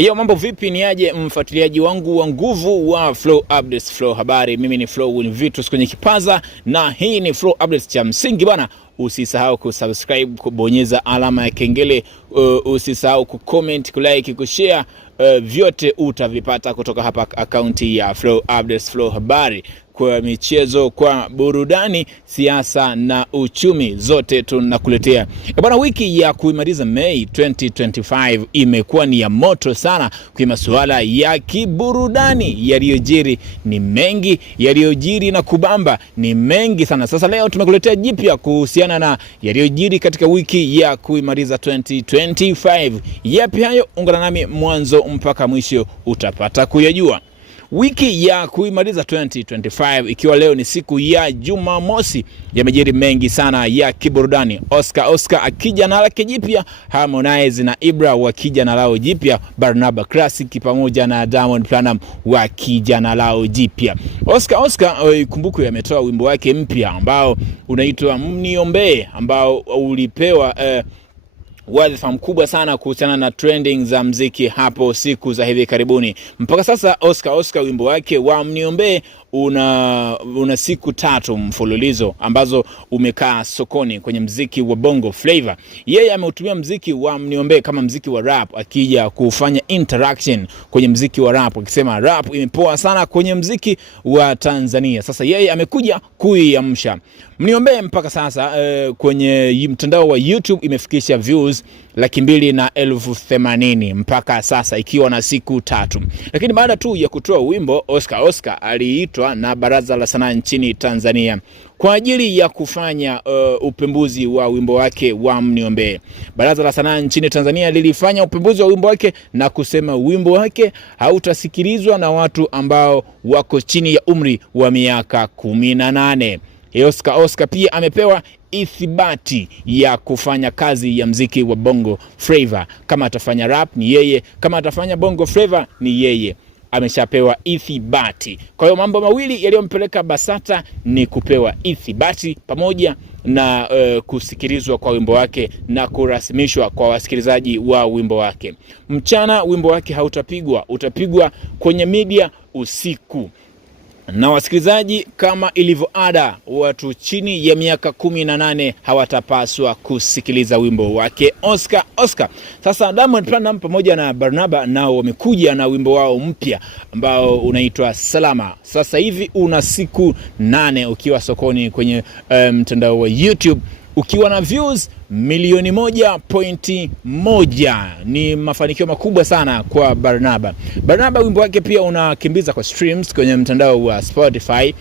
Yo, mambo vipi, ni aje mfuatiliaji wangu wa nguvu wa Flow Updates, Flow habari. Mimi ni Flow Winvitus kwenye kipaza na hii ni Flow Updates. Cha msingi bana, usisahau kusubscribe, kubonyeza alama ya kengele, usisahau kucomment, kulike, kushare, vyote utavipata kutoka hapa akaunti ya Flow Updates, Flow habari. Kwa michezo, kwa burudani, siasa na uchumi, zote tunakuletea. Bwana, wiki ya kuimaliza Mei 2025 imekuwa ni ya moto sana kwa masuala ya kiburudani. Yaliyojiri ni mengi, yaliyojiri na kubamba ni mengi sana. Sasa leo tumekuletea jipya kuhusiana na yaliyojiri katika wiki ya kuimaliza 2025. Yapi hayo? Ungana nami mwanzo mpaka mwisho utapata kuyajua. Wiki ya kuimaliza 2025 ikiwa leo ni siku ya Jumamosi, yamejiri mengi sana ya kiburudani. Oscar akija na lake jipya, Harmonize na Ibra wakija na lao jipya, Barnaba Classic pamoja na Diamond Platnumz wakija na lao jipya. Oscar kumbuko ametoa wimbo wake mpya ambao unaitwa Mniombe, ambao ulipewa wadhifa mkubwa sana kuhusiana na trending za mziki hapo siku za hivi karibuni. Mpaka sasa Oscar wimbo wake wa Mniombe una siku 3 mfululizo ambazo umekaa sokoni kwenye mziki wa Bongo Flavor. Yeye ameutumia mziki wa Mniombe kama mziki wa rap, akija kufanya interaction kwenye mziki wa rap, akisema rap imepoa sana kwenye mziki wa Tanzania. Sasa yeye amekuja kuiamsha. Mniombe mpaka sasa kwenye mtandao wa YouTube imefikisha views 280,000 mpaka sasa, ikiwa na siku 3. Lakini baada tu ya kutoa wimbo, Oscar aliitwa na Baraza la Sanaa nchini Tanzania kwa ajili ya kufanya upembuzi wa wimbo wake wa Mniombe. Baraza la Sanaa nchini Tanzania lilifanya upembuzi wa wimbo wake na kusema wimbo wake hautasikilizwa na watu ambao wako chini ya umri wa miaka 18. Oscar pia amepewa ithibati ya kufanya kazi ya mziki wa Bongo Flavor. Kama atafanya rap ni yeye, kama atafanya Bongo Flavor ni yeye. Ameshapewa ithibati. Kwa hiyo mambo mawili yaliyompeleka BASATA ni kupewa ithibati pamoja na kusikilizwa kwa wimbo wake na kurasmishwa kwa wasikilizaji wa wimbo wake. Mchana wimbo wake hautapigwa, utapigwa kwenye media usiku. Na wasikilizaji, kama ilivyo ada, watu chini ya miaka 18 hawatapaswa kusikiliza wimbo wake Oscar. Sasa Diamond Platnumz pamoja na Barnaba nao wamekuja na wimbo wao mpya ambao unaitwa Salama. Sasa hivi una siku 8 ukiwa sokoni kwenye mtandao wa YouTube, ukiwa na views 1.1. Ni mafanikio makubwa sana kwa Barnaba. Wimbo wake pia unakimbiza kwa streams kwenye mtandao wa Spotify.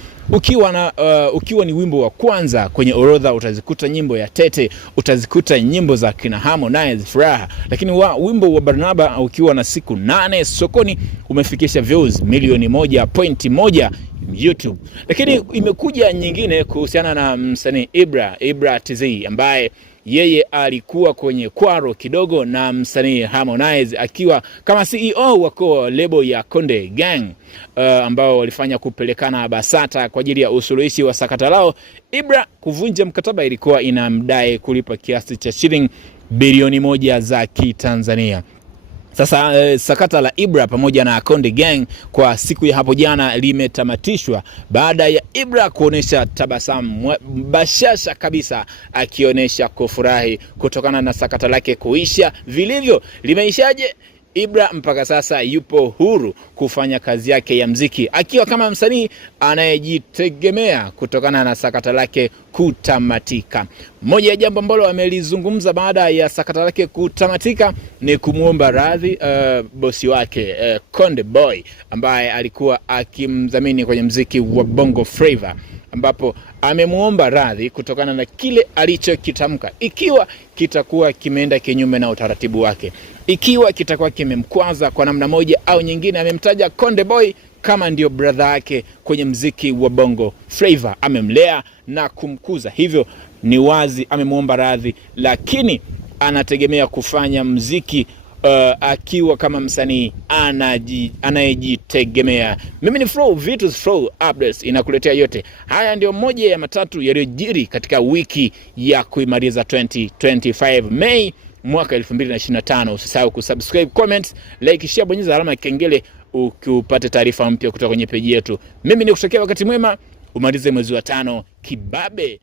Ukiwa ni wimbo wa kwanza kwenye orodha, utazikuta nyimbo ya Tete, utazikuta nyimbo za kina Harmonize, Furaha. Lakini wimbo wa Barnaba ukiwa na siku 8 sokoni umefikisha views 1.1 YouTube. Lakini imekuja nyingine kuhusiana na msanii Ibra TZ, ambaye yeye alikuwa kwenye kwaro kidogo na msanii Harmonize, akiwa kama CEO wako lebo ya Konde Gang, ambao walifanya kupelekana BASATA kwa ajili ya usuluhishi wa sakata lao. Ibra kuvunja mkataba ilikuwa inamdai kulipa kiasi cha shilingi bilioni 1 za Kitanzania. Sasa sakata la Ibra pamoja na Konde Gang kwa siku ya hapo jana limetamatishwa baada ya Ibra kuonesha tabasamu bashasha kabisa, akionyesha kufurahi kutokana na sakata lake kuisha vilivyo. Limeishaje? Ibra mpaka sasa yupo huru kufanya kazi yake ya mziki akiwa kama msanii anayejitegemea kutokana na sakata lake kutamatika. Moja ya jambo ambalo amelizungumza baada ya sakata lake kutamatika ni kumuomba radhi bosi wake Konde Boy, ambaye alikuwa akimdhamini kwenye mziki wa Bongo Flavor, ambapo amemuomba radhi kutokana na kile alichokitamka, ikiwa kitakuwa kimeenda kinyume na utaratibu wake, ikiwa kitakuwa kimemkwaza kwa namna moja au nyingine. Amemtaja Konde Boy kama ndio brother yake kwenye mziki wa Bongo Flavor, amemlea na kumkuza, hivyo ni wazi amemuomba radhi, lakini anategemea kufanya mziki akiwa kama msanii anayejitegemea. Mimi ni Flow Vitus, Flow Updates inakuletea yote haya. Ndio moja ya matatu yaliyojiri katika wiki ya kuimaliza 2025 Mei mwaka 2025. Usisahau kusubscribe, comment, like, share, bonyeza alama ya kengele ukipata taarifa mpya kutoka kwenye peji yetu. Mimi nikutakia wakati mwema, umalize mwezi wa 5 kibabe.